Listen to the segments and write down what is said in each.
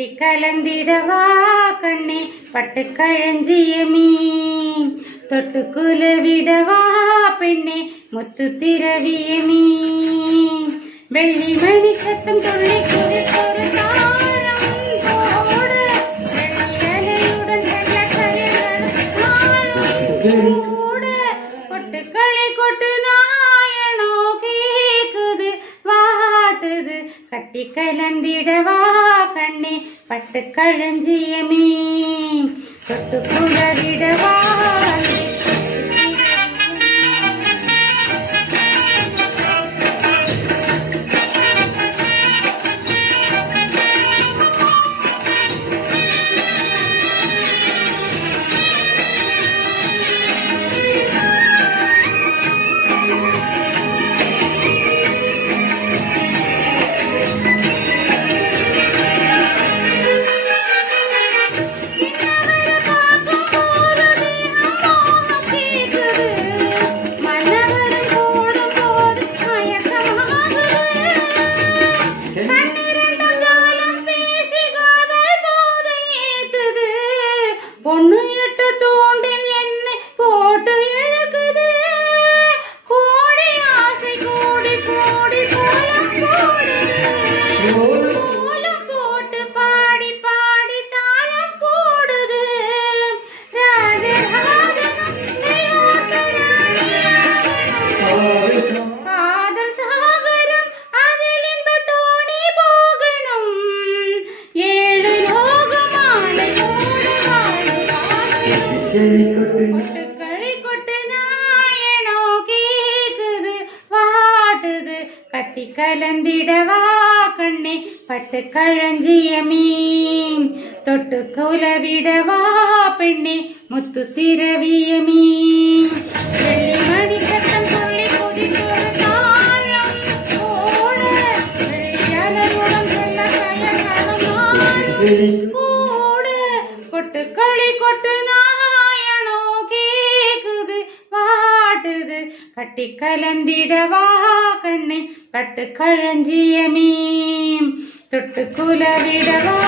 கட்டிக்கலந்திடவா கண்ணே பட்டுக்களஞ்சியமே தொட்டுக்குலவிடவா பெண்ணே முத்து திரவியமே வெள்ளி மணி சத்தம் துள்ளி குதித்தொரு தாளம் போட வெள்ளியலையுடன் செல்ல கையங்களும் கூட கொட்டுக்களை கொட்டு நாயனோ கேக்குது வாட்டுது கட்டி கலந்திடவா கண்ணே பட்டுக்களஞ்சியமே தொட்டுக்குலவிடவா கொட்டுக்களை கொட்டு நாயனோ கேக்குது வாட்டுது கட்டி கலந்திடவா கண்ணே பட்டுக்களஞ்சியமே தொட்டு குலவிடவா பெண்ணே முத்து திரவியமே வெள்ளி மணி சத்தம் சொல்லி குதித்தொரு தாளம் போட வெள்ளியலையுடன் செல்ல கையங்களும் கூட கொட்டுக்களை கொட்டு கட்டி கலந்திடவா கண்ணே பட்டுக்களஞ்சியமே தொட்டு குலவிடவா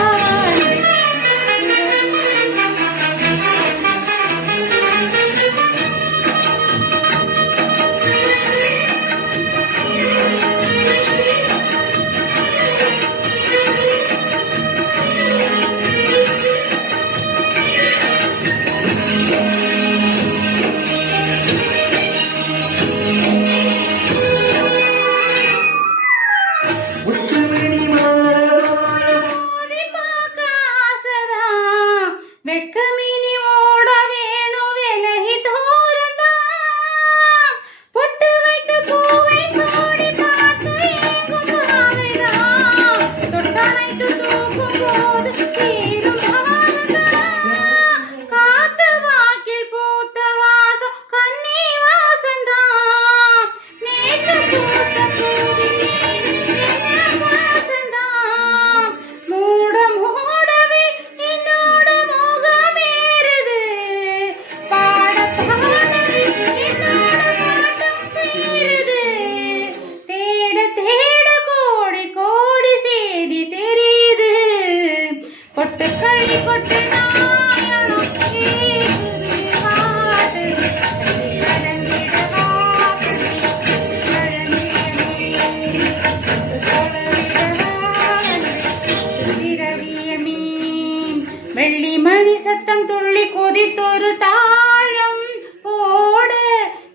வெள்ளி மணி சத்தம் துள்ளி குதித்தொரு தாளம் போட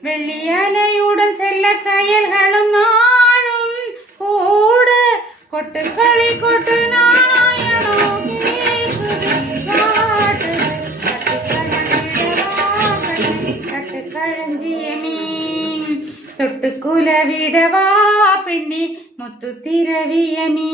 வெள்ளியலையுடன் செல்ல கயல்களும் நாளும் கூட கொட்டுக்களை கொட்டு நாயனோ கட்டுக்களஞ்சியமே தொட்டு குலவிடவா பெண்ணே முத்து திரவியமே